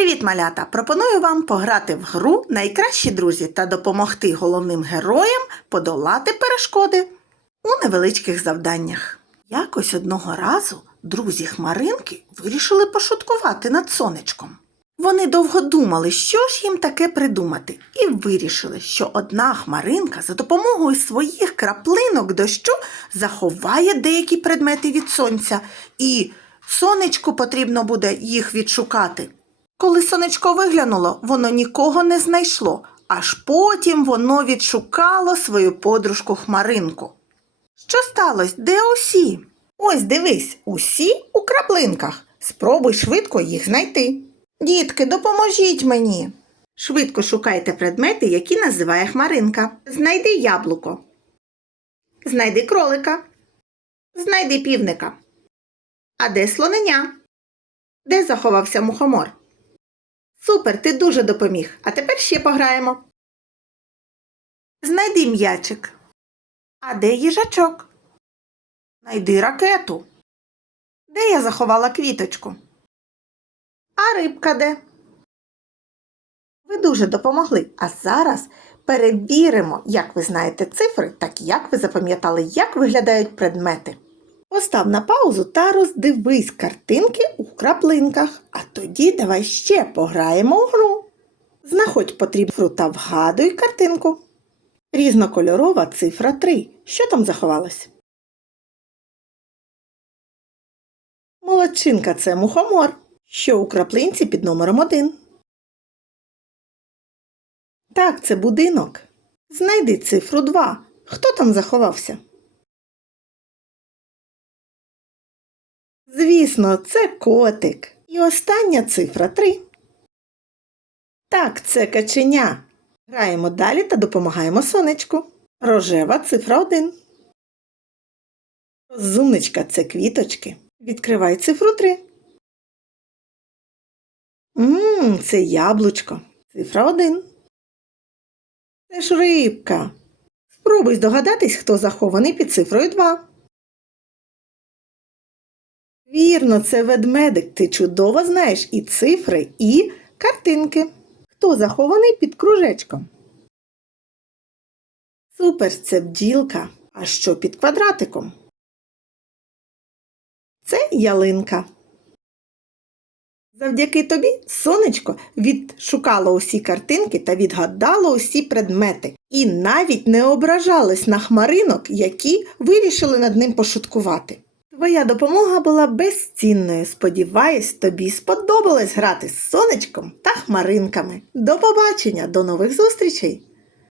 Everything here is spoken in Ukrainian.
Привіт, малята! Пропоную вам пограти в гру Найкращі друзі та допомогти головним героям подолати перешкоди у невеличких завданнях. Якось одного разу друзі Хмаринки вирішили пошуткувати над сонечком. Вони довго думали, що ж їм таке придумати, і вирішили, що одна хмаринка за допомогою своїх краплинок дощу заховає деякі предмети від сонця, і сонечку потрібно буде їх відшукати. Коли сонечко виглянуло, воно нікого не знайшло, аж потім воно відшукало свою подружку Хмаринку. Що сталося? Де усі? Ось дивись, усі у краплинках. Спробуй швидко їх знайти. Дітки, допоможіть мені. Швидко шукайте предмети, які називає Хмаринка. Знайди яблуко. Знайди кролика. Знайди півника. А де слоненя? Де заховався мухомор? Супер, ти дуже допоміг. А тепер ще пограємо. Знайди м'ячик. А де їжачок? Найди ракету. Де я заховала квіточку? А рибка де? Ви дуже допомогли. А зараз перевіримо, як ви знаєте цифри, так як ви запам'ятали, як виглядають предмети. Постав на паузу та роздивись картинки у краплинках, а тоді давай ще пограємо у гру. Знаходь потрібну цифру та вгадуй картинку. Різнокольорова цифра 3. Що там заховалось? Молодчинка це мухомор, що у краплинці під номером 1. Так, це будинок. Знайди цифру 2. Хто там заховався? Звісно, це котик. І остання цифра 3. Так, це каченя. Граємо далі та допомагаємо сонечку. Рожева цифра 1. Розумничка це квіточки. Відкривай цифру 3. Ммм, це яблучко. Цифра 1. Це ж рибка. Спробуй здогадатись, хто захований під цифрою 2. Вірно, це ведмедик. Ти чудово знаєш і цифри, і картинки. Хто захований під кружечком? Супер, це бджілка. А що під квадратиком? Це ялинка. Завдяки тобі сонечко відшукало усі картинки та відгадало усі предмети, і навіть не ображалось на хмаринок, які вирішили над ним пошуткувати. Твоя допомога була безцінною. Сподіваюсь, тобі сподобалось грати з сонечком та хмаринками. До побачення, до нових зустрічей!